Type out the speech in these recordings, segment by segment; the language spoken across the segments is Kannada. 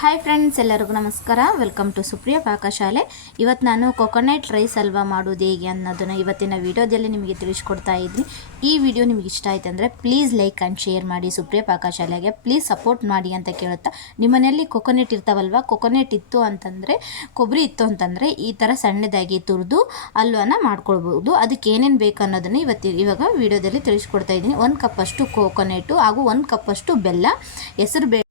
ಹಾಯ್ ಫ್ರೆಂಡ್ಸ್ ಎಲ್ಲರಿಗೂ ನಮಸ್ಕಾರ. ವೆಲ್ಕಮ್ ಟು ಸುಪ್ರಿಯ ಪಾಕಶಾಲೆ ಇವತ್ತು ನಾನು ಕೊಕೊನಟ್ ರೈಸ್ ಹಲ್ವಾ ಮಾಡೋದು ಹೇಗೆ ಅನ್ನೋದನ್ನು ಇವತ್ತಿನ ವಿಡಿಯೋದಲ್ಲಿ ನಿಮಗೆ ತಿಳಿಸ್ಕೊಡ್ತಾ ಇದ್ದೀನಿ. ಈ ವಿಡಿಯೋ ನಿಮಗೆ ಇಷ್ಟ ಆಯ್ತು ಅಂದರೆ ಪ್ಲೀಸ್ ಲೈಕ್ ಆ್ಯಂಡ್ ಶೇರ್ ಮಾಡಿ ಸುಪ್ರಿಯ ಪಾಕಶಾಲೆಗೆ ಪ್ಲೀಸ್ ಸಪೋರ್ಟ್ ಮಾಡಿ ಅಂತ ಕೇಳುತ್ತಾ. ನಿಮ್ಮ ಮನೆಯಲ್ಲಿ ಕೊಕೊನೆಟ್ ಇರ್ತಾವಲ್ವ? ಕೊಕೊನೆಟ್ ಇತ್ತು ಅಂತಂದರೆ, ಕೊಬ್ಬರಿ ಇತ್ತು ಅಂತಂದರೆ ಈ ಥರ ಸಣ್ಣದಾಗಿ ತುರಿದು ಹಲ್ವಾನ ಮಾಡ್ಕೊಳ್ಬೋದು. ಅದಕ್ಕೆ ಏನೇನು ಬೇಕು ಅನ್ನೋದನ್ನು ಇವತ್ತು ಇವಾಗ ವಿಡಿಯೋದಲ್ಲಿ ತಿಳಿಸ್ಕೊಡ್ತಾ ಇದ್ದೀನಿ. ಒಂದು ಕಪ್ಪಷ್ಟು ಕೊಕೊನೆಟು ಹಾಗೂ ಒಂದು ಕಪ್ಪಷ್ಟು ಬೆಲ್ಲ. ಹೆಸರು ಬೇ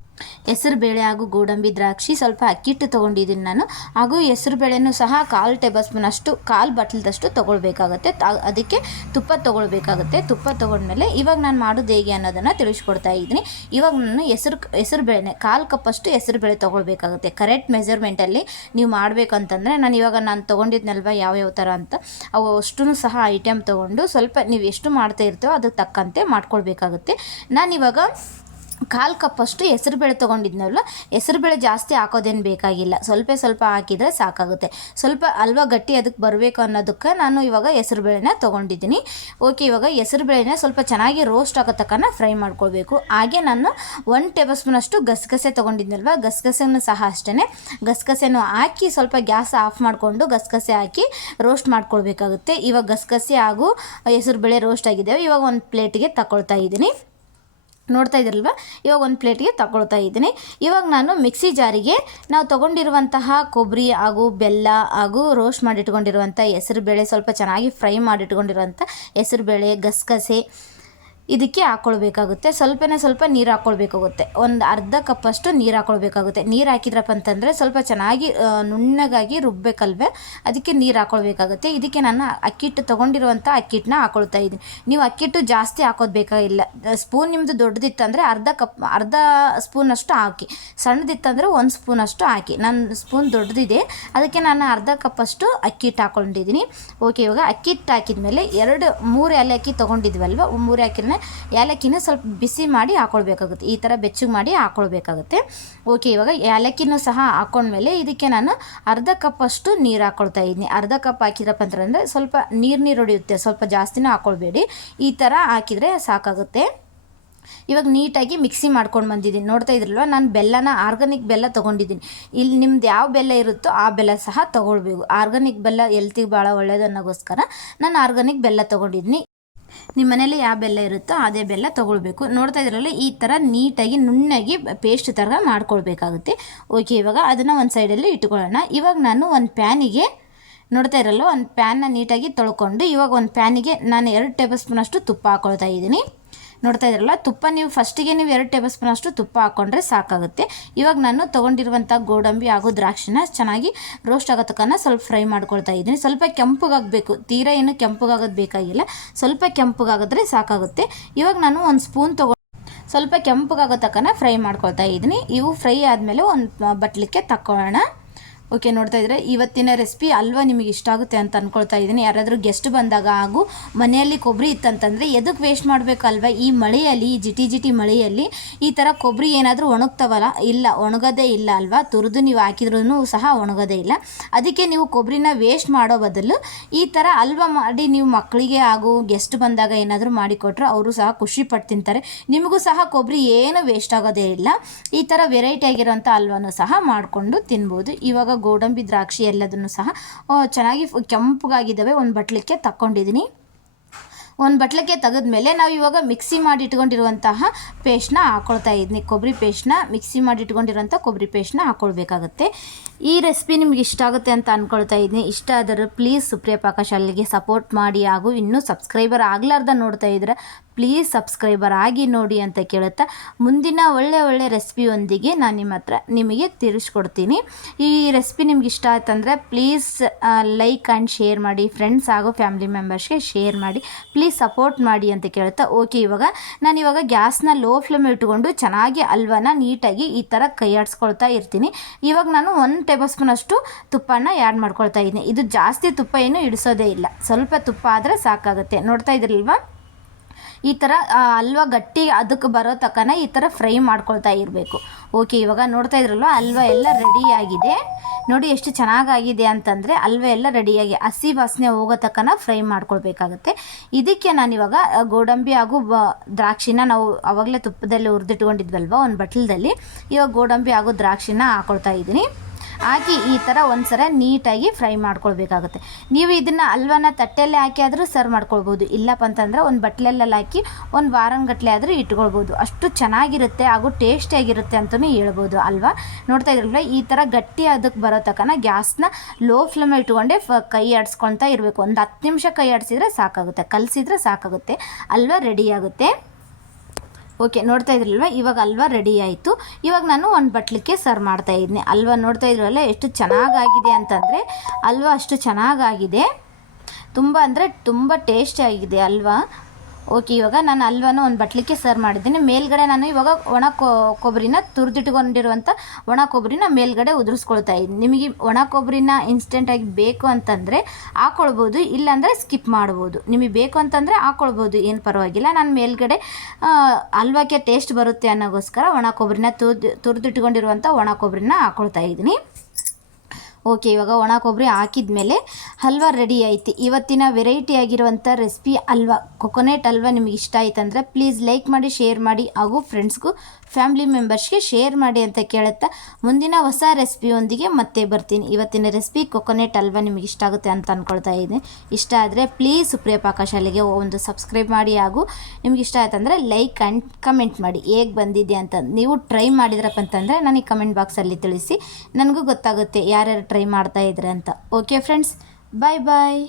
ಹೆಸರು ಬೇಳೆ ಹಾಗೂ ಗೋಡಂಬಿ ದ್ರಾಕ್ಷಿ ಸ್ವಲ್ಪ ಅಕ್ಕಿಟ್ಟು ತೊಗೊಂಡಿದ್ದೀನಿ ನಾನು. ಹಾಗೂ ಹೆಸರು ಬೇಳೆನೂ ಸಹ ಕಾಲು ಟೇಬಲ್ ಸ್ಪೂನ್ ಅಷ್ಟು ಕಾಲು ಬಟ್ಲದಷ್ಟು ತೊಗೊಳ್ಬೇಕಾಗುತ್ತೆ. ಅದಕ್ಕೆ ತುಪ್ಪ ತೊಗೊಳ್ಬೇಕಾಗತ್ತೆ. ತುಪ್ಪ ತೊಗೊಂಡ್ಮೇಲೆ ಇವಾಗ ನಾನು ಮಾಡೋದು ಹೇಗೆ ಅನ್ನೋದನ್ನು ತಿಳಿಸ್ಕೊಡ್ತಾ ಇದ್ದೀನಿ. ಇವಾಗ ನಾನು ಹೆಸರು ಹೆಸರು ಬೇಳೆನೆ ಕಾಲು ಕಪ್ಪಷ್ಟು ಹೆಸರು ಬೇಳೆ ತೊಗೊಳ್ಬೇಕಾಗುತ್ತೆ. ಕರೆಕ್ಟ್ ಮೆಜರ್ಮೆಂಟಲ್ಲಿ ನೀವು ಮಾಡಬೇಕಂತಂದರೆ ನಾನು ಇವಾಗ ನಾನು ತೊಗೊಂಡಿದ್ನಲ್ವ ಯಾವ್ಯಾವ ಥರ ಅಂತ, ಅವು ಅಷ್ಟು ಸಹ ಐಟಮ್ ತೊಗೊಂಡು ಸ್ವಲ್ಪ ನೀವು ಎಷ್ಟು ಮಾಡ್ತಾ ಇರ್ತೀವೋ ಅದಕ್ಕೆ ತಕ್ಕಂತೆ ಮಾಡ್ಕೊಳ್ಬೇಕಾಗುತ್ತೆ. ನಾನಿವಾಗ ಕಾಲು ಕಪ್ಪಷ್ಟು ಹೆಸರುಬೇಳೆ ತೊಗೊಂಡಿದ್ನಲ್ವ ಹೆಸರುಬೇಳೆ ಜಾಸ್ತಿ ಹಾಕೋದೇನು ಬೇಕಾಗಿಲ್ಲ. ಸ್ವಲ್ಪ ಸ್ವಲ್ಪ ಹಾಕಿದರೆ ಸಾಕಾಗುತ್ತೆ. ಸ್ವಲ್ಪ ಅಲ್ವಾ ಗಟ್ಟಿ ಅದಕ್ಕೆ ಬರಬೇಕು ಅನ್ನೋದಕ್ಕೆ ನಾನು ಇವಾಗ ಹೆಸರುಬೇಳೆನ ತೊಗೊಂಡಿದ್ದೀನಿ. ಓಕೆ ಇವಾಗ ಹೆಸರುಬೇಳೆನ ಸ್ವಲ್ಪ ಚೆನ್ನಾಗಿ ರೋಸ್ಟ್ ಆಗೋ ತಕ್ಕನ ಫ್ರೈ ಮಾಡ್ಕೊಳ್ಬೇಕು. ಹಾಗೆ ನಾನು ಒನ್ ಟೇಬಲ್ ಸ್ಪೂನಷ್ಟು ಗಸಗಸೆ ತೊಗೊಂಡಿದ್ನಲ್ವ, ಗಸಗಸೆನೂ ಸಹ ಅಷ್ಟೇ ಗಸಗಸೆನೂ ಹಾಕಿ ಸ್ವಲ್ಪ ಗ್ಯಾಸ್ ಆಫ್ ಮಾಡಿಕೊಂಡು ಗಸಗಸೆ ಹಾಕಿ ರೋಸ್ಟ್ ಮಾಡ್ಕೊಳ್ಬೇಕಾಗುತ್ತೆ. ಇವಾಗ ಗಸಗಸೆ ಹಾಗೂ ಹೆಸರುಬೇಳೆ ರೋಸ್ಟ್ ಆಗಿದ್ದಾವೆ, ಇವಾಗ ಒಂದು ಪ್ಲೇಟಿಗೆ ತಗೊಳ್ತಾ ಇದ್ದೀನಿ. ನೋಡ್ತಾ ಇದ್ರಲ್ವ ಇವಾಗ ಒಂದು ಪ್ಲೇಟ್ಗೆ ತಗೊಳ್ತಾ ಇದ್ದೀನಿ. ಇವಾಗ ನಾನು ಮಿಕ್ಸಿ ಜಾರಿಗೆ ನಾವು ತೊಗೊಂಡಿರುವಂತಹ ಕೊಬ್ಬರಿ ಹಾಗೂ ಬೆಲ್ಲ ಹಾಗೂ ರೋಸ್ಟ್ ಮಾಡಿಟ್ಕೊಂಡಿರುವಂಥ ಹೆಸರುಬೇಳೆ ಸ್ವಲ್ಪ ಚೆನ್ನಾಗಿ ಫ್ರೈ ಮಾಡಿಟ್ಕೊಂಡಿರುವಂಥ ಹೆಸರುಬೇಳೆ ಗಸಗಸೆ ಇದಕ್ಕೆ ಹಾಕ್ಕೊಳ್ಬೇಕಾಗುತ್ತೆ ಸ್ವಲ್ಪನೇ ಸ್ವಲ್ಪ ನೀರು ಹಾಕ್ಕೊಳ್ಬೇಕಾಗುತ್ತೆ ಒಂದು ಅರ್ಧ ಕಪ್ಪಷ್ಟು ನೀರು ಹಾಕ್ಕೊಳ್ಬೇಕಾಗುತ್ತೆ ನೀರು ಹಾಕಿದ್ರಪ್ಪ ಅಂತಂದರೆ ಸ್ವಲ್ಪ ಚೆನ್ನಾಗಿ ನುಣ್ಣಗಾಗಿ ರುಬ್ಬೇಕಲ್ವೇ? ಅದಕ್ಕೆ ನೀರು ಹಾಕ್ಕೊಳ್ಬೇಕಾಗುತ್ತೆ ಇದಕ್ಕೆ ನಾನು ಅಕ್ಕಿಟ್ಟು ತೊಗೊಂಡಿರುವಂಥ ಅಕ್ಕಿಟ್ಟನ್ನ ಹಾಕ್ಕೊಳ್ತಾ ಇದ್ದೀನಿ. ನೀವು ಅಕ್ಕಿಟ್ಟು ಜಾಸ್ತಿ ಹಾಕೋದು ಬೇಕಾಗಿಲ್ಲ ಸ್ಪೂನ್ ನಿಮ್ಮದು ದೊಡ್ಡದಿತ್ತಂದರೆ ಅರ್ಧ ಕಪ್, ಅರ್ಧ ಸ್ಪೂನಷ್ಟು ಹಾಕಿ. ಸಣ್ಣದಿತ್ತಂದರೆ ಒಂದು ಸ್ಪೂನಷ್ಟು ಹಾಕಿ. ನನ್ನ ಸ್ಪೂನ್ ದೊಡ್ಡದಿದೆ. ಅದಕ್ಕೆ ನಾನು ಅರ್ಧ ಕಪ್ಪಷ್ಟು ಅಕ್ಕಿಟ್ಟು ಹಾಕ್ಕೊಂಡಿದ್ದೀನಿ ಓಕೆ, ಇವಾಗ ಅಕ್ಕಿಟ್ಟು ಹಾಕಿದ ಮೇಲೆ ಎರಡು, ಮೂರು ಎಲೆ ಅಕ್ಕಿ ತೊಗೊಂಡಿದ್ವಲ್ವ? ಮೂರು ಏಲಕ್ಕಿನ ಏಲಕ್ಕಿನ ಸ್ವಲ್ಪ ಬಿಸಿ ಮಾಡಿ ಹಾಕೊಳ್ಬೇಕಾಗುತ್ತೆ. ಈ ಥರ ಬೆಚ್ಚಗೆ ಮಾಡಿ ಹಾಕೊಳ್ಬೇಕಾಗುತ್ತೆ. ಓಕೆ ಇವಾಗ ಏಲಕ್ಕಿನೂ ಸಹ ಹಾಕೊಂಡ್ಮೇಲೆ ಇದಕ್ಕೆ ನಾನು ಅರ್ಧ ಕಪ್ ಅಷ್ಟು ನೀರು ಹಾಕ್ಕೊಳ್ತಾ ಇದ್ದೀನಿ. ಅರ್ಧ ಕಪ್ ಹಾಕಿದ್ರಪ್ಪ ಅಂತಂದರೆ ಸ್ವಲ್ಪ ನೀರು ನೀರು ಹೊಡೆಯುತ್ತೆ. ಸ್ವಲ್ಪ ಜಾಸ್ತಿನೂ ಹಾಕ್ಕೊಳ್ಬೇಡಿ ಈ ಥರ ಹಾಕಿದರೆ ಸಾಕಾಗುತ್ತೆ. ಇವಾಗ ನೀಟಾಗಿ ಮಿಕ್ಸಿ ಮಾಡ್ಕೊಂಡು ಬಂದಿದ್ದೀನಿ. ನೋಡ್ತಾ ಇದ್ರಲ್ವ? ನಾನು ಬೆಲ್ಲನ ಆರ್ಗಾನಿಕ್ ಬೆಲ್ಲ ತೊಗೊಂಡಿದ್ದೀನಿ. ಇಲ್ಲಿ ನಿಮ್ದು ಯಾವ ಬೆಲ್ಲ ಇರುತ್ತೋ ಆ ಬೆಲ್ಲ ಸಹ ತೊಗೊಳ್ಬೇಕು. ಆರ್ಗಾನಿಕ್ ಬೆಲ್ಲ ಎಲ್ತಿಗೆ ಭಾಳ ಒಳ್ಳೇದು ನಾನು ಆರ್ಗಾನಿಕ್ ಬೆಲ್ಲ ತೊಗೊಂಡಿದ್ದೀನಿ. ನಿಮ್ಮ ಮನೇಲಿ ಯಾವ ಬೆಲ್ಲ ಇರುತ್ತೋ ಅದೇ ಬೆಲ್ಲ ತೊಗೊಳ್ಬೇಕು. ನೋಡ್ತಾ ಇದ್ರಲ್ಲ ಈ ಥರ ನೀಟಾಗಿ ನುಣ್ಣಗೆ ಪೇಸ್ಟ್ ಥರ ಮಾಡ್ಕೊಳ್ಬೇಕಾಗುತ್ತೆ. ಓಕೆ ಇವಾಗ ಅದನ್ನು ಒಂದು ಸೈಡಲ್ಲಿ ಇಟ್ಕೊಳ್ಳೋಣ. ಇವಾಗ ನಾನು ಒಂದು ಪ್ಯಾನಿಗೆ ನೋಡ್ತಾ ಇರಲ್ಲ, ಒಂದು ಪ್ಯಾನ್ನ ನೀಟಾಗಿ ತೊಳ್ಕೊಂಡು ಇವಾಗ ಒಂದು ಪ್ಯಾನಿಗೆ ನಾನು ಎರಡು ಟೇಬಲ್ ಸ್ಪೂನಷ್ಟು ತುಪ್ಪ ಹಾಕ್ಕೊಳ್ತಾ ಇದ್ದೀನಿ. ನೋಡ್ತಾ ಇದ್ರಲ್ಲ, ತುಪ್ಪ ನೀವು ಫಸ್ಟಿಗೆ ನೀವು ಎರಡು ಟೇಬಲ್ ಸ್ಪೂನ್ ಅಷ್ಟು ತುಪ್ಪ ಹಾಕ್ಕೊಂಡ್ರೆ ಸಾಕಾಗುತ್ತೆ. ಇವಾಗ ನಾನು ತೊಗೊಂಡಿರುವಂಥ ಗೋಡಂಬಿ ಹಾಗೂ ದ್ರಾಕ್ಷಿನ ಚೆನ್ನಾಗಿ ರೋಸ್ಟ್ ಆಗೋ ಸ್ವಲ್ಪ ಫ್ರೈ ಮಾಡ್ಕೊಳ್ತಾ ಇದ್ದೀನಿ. ಸ್ವಲ್ಪ ಕೆಂಪಗಾಗಬೇಕು, ತೀರಾ ಏನು ಕೆಂಪಗಾಗೋದು ಬೇಕಾಗಿಲ್ಲ. ಸ್ವಲ್ಪ ಕೆಂಪಗಾಗಿದ್ರೆ ಸಾಕಾಗುತ್ತೆ. ಇವಾಗ ನಾನು ಒಂದು ಸ್ಪೂನ್ ತೊಗೊಂಡು ಸ್ವಲ್ಪ ಕೆಂಪಗಾಗೋ ತಕ್ಕನ ಫ್ರೈ ಮಾಡ್ಕೊಳ್ತಾ ಇದ್ದೀನಿ. ಇವು ಫ್ರೈ ಆದಮೇಲೆ ಒಂದು ಬಟ್ಲಿಕ್ಕೆ ತಕ್ಕೊಳ್ಳೋಣ ಓಕೆ, ನೋಡ್ತಾ ಇದ್ರೆ ಇವತ್ತಿನ ರೆಸಿಪಿ ಅಲ್ವಾ ನಿಮಗೆ ಇಷ್ಟ ಆಗುತ್ತೆ ಅಂತ ಅನ್ಕೊಳ್ತಾ ಇದ್ದೀನಿ. ಯಾರಾದರೂ ಗೆಸ್ಟ್ ಬಂದಾಗ ಹಾಗೂ ಮನೆಯಲ್ಲಿ ಕೊಬ್ಬರಿ ಇತ್ತಂತಂದರೆ ಎದಕ್ಕೆ ವೇಸ್ಟ್ ಮಾಡಬೇಕಲ್ವ? ಈ ಮಳೆಯಲ್ಲಿ, ಈ ಜಿಟಿ ಜಿಟಿ ಮಳೆಯಲ್ಲಿ ಈ ಥರ ಕೊಬ್ಬರಿ ಏನಾದರೂ ಒಣಗ್ತಾವಲ್ಲ, ಇಲ್ಲ, ಒಣಗೋದೇ ಇಲ್ಲ ಅಲ್ವಾ? ತುರಿದು ನೀವು ಹಾಕಿದ್ರೂ ಸಹ ಒಣಗೋದೇ ಇಲ್ಲ. ಅದಕ್ಕೆ ನೀವು ಕೊಬ್ಬರಿನ ವೇಸ್ಟ್ ಮಾಡೋ ಬದಲು ಈ ಥರ ಅಲ್ವಾ ಮಾಡಿ ನೀವು ಮಕ್ಕಳಿಗೆ ಹಾಗೂ ಗೆಸ್ಟ್ ಬಂದಾಗ ಏನಾದರೂ ಮಾಡಿಕೊಟ್ರೆ ಅವರು ಸಹ ಖುಷಿ ಪಟ್ಟು ತಿಂತಾರೆ ನಿಮಗೂ ಸಹ ಕೊಬ್ಬರಿ ಏನು ವೇಸ್ಟ್ ಆಗೋದೇ ಇಲ್ಲ. ಈ ಥರ ವೆರೈಟಿ ಆಗಿರೋಂಥ ಹಲ್ವಾನು ಸಹ ಮಾಡಿಕೊಂಡು ತಿನ್ಬೋದು. ಇವಾಗ ಗೋಡಂಬಿ ದ್ರಾಕ್ಷಿ ಎಲ್ಲದನ್ನು ಸಹ ಚೆನ್ನಾಗಿ ಕೆಂಪುಗಾಗಿದ್ದಾವೆ. ಒಂದು ಬಟ್ಲಿಕ್ಕೆ ತಕ್ಕೊಂಡಿದ್ದೀನಿ ಒಂದು ಬಟ್ಲಕ್ಕೆ ತೆಗೆದ್ಮೇಲೆ ನಾವು ಇವಾಗ ಮಿಕ್ಸಿ ಮಾಡಿ ಇಟ್ಕೊಂಡಿರುವಂತಹ ಪೇಸ್ಟ್ನ ಹಾಕೊಳ್ತಾ ಇದ್ದೀನಿ ಕೊಬ್ಬರಿ ಪೇಸ್ಟ್ನ ಮಿಕ್ಸಿ ಮಾಡಿ ಇಟ್ಕೊಂಡಿರುವಂಥ ಕೊಬ್ಬರಿ ಪೇಸ್ಟ್ನ ಹಾಕ್ಕೊಳ್ಬೇಕಾಗುತ್ತೆ ಈ ರೆಸಿಪಿ ನಿಮ್ಗೆ ಇಷ್ಟ ಆಗುತ್ತೆ ಅಂತ ಅಂದ್ಕೊಳ್ತಾ ಇದ್ದೀನಿ ಇಷ್ಟ ಆದರೆ ಪ್ಲೀಸ್ ಸುಪ್ರಿಯ ಪಾಕಶಾಲೆಗೆ ಸಪೋರ್ಟ್ ಮಾಡಿ ಹಾಗೂ ಇನ್ನೂ ಸಬ್ಸ್ಕ್ರೈಬರ್ ಆಗಲಾರ್ದ ನೋಡ್ತಾ ಇದ್ರೆ ಪ್ಲೀಸ್ ಸಬ್ಸ್ಕ್ರೈಬರ್ ಆಗಿ ನೋಡಿ ಅಂತ ಕೇಳುತ್ತಾ ಮುಂದಿನ ಒಳ್ಳೆ ಒಳ್ಳೆ ರೆಸಿಪಿಯೊಂದಿಗೆ ನಾನು ನಿಮ್ಮ ಹತ್ರ ನಿಮಗೆ ತಿಳಿಸ್ಕೊಡ್ತೀನಿ ಈ ರೆಸಿಪಿ ನಿಮ್ಗೆ ಇಷ್ಟ ಆಯ್ತಂದರೆ ಪ್ಲೀಸ್ ಲೈಕ್ ಆ್ಯಂಡ್ ಶೇರ್ ಮಾಡಿ ಫ್ರೆಂಡ್ಸ್ ಹಾಗೂ ಫ್ಯಾಮಿಲಿ ಮೆಂಬರ್ಸ್ಗೆ ಶೇರ್ ಮಾಡಿ ಪ್ಲೀಸ್ ಸಪೋರ್ಟ್ ಮಾಡಿ ಅಂತ ಕೇಳುತ್ತಾ. ಓಕೆ ಇವಾಗ ನಾನು ಇವಾಗ ಗ್ಯಾಸ್ನ ಲೋ ಫ್ಲೇಮ್ ಇಟ್ಕೊಂಡು ಚೆನ್ನಾಗಿ ಹಲ್ವನ ನೀಟಾಗಿ ಈ ಥರ ಕೈ ಆಡಿಸ್ಕೊಳ್ತಾ ಇರ್ತೀನಿ. ಇವಾಗ ನಾನು ಒಂದು ಟೇಬಲ್ ಸ್ಪೂನ್ ಅಷ್ಟು ತುಪ್ಪನ ಆ್ಯಡ್ ಮಾಡ್ಕೊಳ್ತಾ ಇದ್ದೀನಿ. ಇದು ಜಾಸ್ತಿ ತುಪ್ಪ ಏನು ಇಡಿಸೋದೇ ಇಲ್ಲ. ಸ್ವಲ್ಪ ತುಪ್ಪ ಆದರೆ ಸಾಕಾಗುತ್ತೆ. ನೋಡ್ತಾ ಇದ್ರಲ್ವಾ? ಈ ಥರ ಹಲ್ವ ಗಟ್ಟಿ ಅದಕ್ಕೆ ಬರೋ ತಕ್ಕನ ಈ ಥರ ಫ್ರೈ ಮಾಡ್ಕೊಳ್ತಾ ಇರಬೇಕು. ಓಕೆ ಇವಾಗ ನೋಡ್ತಾ ಇದ್ರಲ್ವ ಹಲ್ವ ಎಲ್ಲ ರೆಡಿಯಾಗಿದೆ ನೋಡಿ ಎಷ್ಟು ಚೆನ್ನಾಗಾಗಿದೆ ಅಂತಂದರೆ ಹಲ್ವ ಎಲ್ಲ ರೆಡಿಯಾಗಿ ಹಸಿ ವಾಸನೆ ಹೋಗೋ ತಕ್ಕನ ಫ್ರೈ ಮಾಡ್ಕೊಳ್ಬೇಕಾಗುತ್ತೆ. ಇದಕ್ಕೆ ನಾನಿವಾಗ ಇವಾಗ ಗೋಡಂಬಿ ಹಾಗೂ ಬ ದ್ರಾಕ್ಷಿನ ನಾವು ಅವಾಗಲೇ ತುಪ್ಪದಲ್ಲಿ ಹುರಿದಿಟ್ಕೊಂಡಿದ್ವಲ್ವ, ಒಂದು ಬಟ್ಲದಲ್ಲಿ ಇವಾಗ ಗೋಡಂಬಿ ಹಾಗೂ ದ್ರಾಕ್ಷಿನ ಹಾಕೊಳ್ತಾ ಇದ್ದೀನಿ. ಹಾಕಿ ಈ ಥರ ಒಂದ್ಸಲ ನೀಟಾಗಿ ಫ್ರೈ ಮಾಡ್ಕೊಳ್ಬೇಕಾಗುತ್ತೆ. ನೀವು ಇದನ್ನು ಅಲ್ವನ ತಟ್ಟೆಲ್ಲೇ ಹಾಕಿ ಆದರೂ ಸರ್ವ್ ಮಾಡ್ಕೊಳ್ಬೋದು. ಇಲ್ಲಪ್ಪ ಅಂತಂದರೆ ಒಂದು ಬಟ್ಲೆಲ್ಲ ಹಾಕಿ ಒಂದು ವಾರಗಟ್ಟಲೆ ಆದರೂ ಇಟ್ಕೊಳ್ಬೋದು. ಅಷ್ಟು ಚೆನ್ನಾಗಿರುತ್ತೆ ಹಾಗೂ ಟೇಸ್ಟಿಯಾಗಿರುತ್ತೆ ಅಂತಲೂ ಹೇಳ್ಬೋದು ಅಲ್ವಾ? ನೋಡ್ತಾ ಇದ್ರಲ್ವ ಈ ಥರ ಗಟ್ಟಿ ಅದಕ್ಕೆ ಬರೋ ತಕ್ಕನ ಗ್ಯಾಸ್ನ ಲೋ ಫ್ಲೇಮ್ ಇಟ್ಕೊಂಡೆ ಫ ಕೈ ಆಡಿಸ್ಕೊಳ್ತಾ ಇರಬೇಕು. ಒಂದು ಹತ್ತು ನಿಮಿಷ ಕೈ ಆಡಿಸಿದ್ರೆ ಸಾಕಾಗುತ್ತೆ. ಕಲಸಿದ್ರೆ ಸಾಕಾಗುತ್ತೆ. ಅಲ್ವಾ? ರೆಡಿ ಆಗುತ್ತೆ. ಓಕೆ ನೋಡ್ತಾ ಇದ್ರಲ್ವ? ಇವಾಗ ಅಲ್ವ ರೆಡಿ ಆಯಿತು? ಇವಾಗ ನಾನು ಒಂದು ಬಟ್ಲಿಕ್ಕೆ ಸರ್ವ್ ಮಾಡ್ತಾ ಇದ್ದೀನಿ ಅಲ್ವ ನೋಡ್ತಾ ಇದ್ರಲ್ಲ, ಎಷ್ಟು ಚೆನ್ನಾಗಾಗಿದೆ ಅಂತಂದರೆ, ಅಲ್ವ ಅಷ್ಟು ಚೆನ್ನಾಗಾಗಿದೆ. ತುಂಬ ಅಂದರೆ ತುಂಬ ಟೇಸ್ಟಿ ಆಗಿದೆ ಅಲ್ವಾ? ಓಕೆ, ಇವಾಗ ನಾನು ಹಲ್ವಾನ ಒಂದು ಬಟ್ಲಿಕ್ಕೆ ಸರ್ವ್ ಮಾಡಿದ್ದೀನಿ. ಮೇಲ್ಗಡೆ ನಾನು ಇವಾಗ ಒಣ ಕೊಬ್ಬರಿನ ತುರಿದಿಟ್ಕೊಂಡಿರುವಂಥ ಒಣ ಕೊಬ್ಬರಿನ ಮೇಲ್ಗಡೆ ಉದುರಿಸ್ಕೊಳ್ತಾ ಇದ್ದೀನಿ. ನಿಮಗೆ ಒಣ ಕೊಬ್ಬರಿನ ಇನ್ಸ್ಟೆಂಟಾಗಿ ಬೇಕು ಅಂತಂದರೆ ಹಾಕ್ಕೊಳ್ಬೋದು ಇಲ್ಲಾಂದರೆ ಸ್ಕಿಪ್ ಮಾಡ್ಬೋದು. ನಿಮಗೆ ಬೇಕು ಅಂತಂದರೆ ಹಾಕ್ಕೊಳ್ಬೋದು ಏನು ಪರವಾಗಿಲ್ಲ. ನಾನು ಮೇಲ್ಗಡೆ ಅಲ್ವಾಕ್ಕೆ ಟೇಸ್ಟ್ ಬರುತ್ತೆ ಅನ್ನೋಗೋಸ್ಕರ ಒಣ ಕೊಬ್ಬರಿನ ತುರ್ದು, ತುರಿದಿಟ್ಕೊಂಡಿರುವಂಥ ಒಣ ಕೊಬ್ಬರಿನ ಹಾಕ್ಕೊಳ್ತಾ ಇದ್ದೀನಿ. ಓಕೆ, ಇವಾಗ ಒಣ ಕೊಬ್ಬರಿ ಹಾಕಿದ್ಮೇಲೆ ಹಲ್ವಾ ರೆಡಿ ಆಯ್ತು ಇವತ್ತಿನ ವೆರೈಟಿ ಆಗಿರುವಂಥ ರೆಸಿಪಿ ಹಲ್ವಾ ಕೊಕೊನೆಟ್ ಹಲ್ವಾ ನಿಮಗೆ ಇಷ್ಟ ಆಯ್ತಂದರೆ ಪ್ಲೀಸ್ ಲೈಕ್ ಮಾಡಿ ಶೇರ್ ಮಾಡಿ, ಹಾಗೂ ಫ್ರೆಂಡ್ಸ್ಗೂ ಫ್ಯಾಮಿಲಿ ಮೆಂಬರ್ಸ್ಗೆ ಶೇರ್ ಮಾಡಿ ಅಂತ ಕೇಳುತ್ತಾ ಮುಂದಿನ ಹೊಸ ರೆಸಿಪಿಯೊಂದಿಗೆ ಮತ್ತೆ ಬರ್ತೀನಿ. ಇವತ್ತಿನ ರೆಸಿಪಿ ಕೊಕೊನೆಟ್ ಹಲ್ವಾ ನಿಮಗೆ ಇಷ್ಟ ಆಗುತ್ತೆ ಅಂತ ಅಂದ್ಕೊಳ್ತಾ ಇದ್ದೀನಿ. ಇಷ್ಟ ಆದರೆ ಪ್ಲೀಸ್ ಸುಪ್ರಿಯ ಪಾಕಶಾಲೆಗೆ ಒಂದು ಸಬ್ಸ್ಕ್ರೈಬ್ ಮಾಡಿ, ಹಾಗೂ ನಿಮ್ಗೆ ಇಷ್ಟ ಆಯ್ತಂದರೆ ಲೈಕ್ ಆ್ಯಂಡ್ ಕಮೆಂಟ್ ಮಾಡಿ. ಹೇಗೆ ಬಂದಿದೆ ಅಂತ ನೀವು ಟ್ರೈ ಮಾಡಿದ್ರಪ್ಪ ಅಂತಂದರೆ ನನಗೆ ಕಮೆಂಟ್ ಬಾಕ್ಸಲ್ಲಿ ತಿಳಿಸಿ. ನನಗೂ ಗೊತ್ತಾಗುತ್ತೆ ಯಾರ್ಯಾರು ಟ್ರೈ ಮಾಡ್ತಾ ಇದ್ರೆ ಅಂತ ಓಕೆ ಫ್ರೆಂಡ್ಸ್ Bye bye.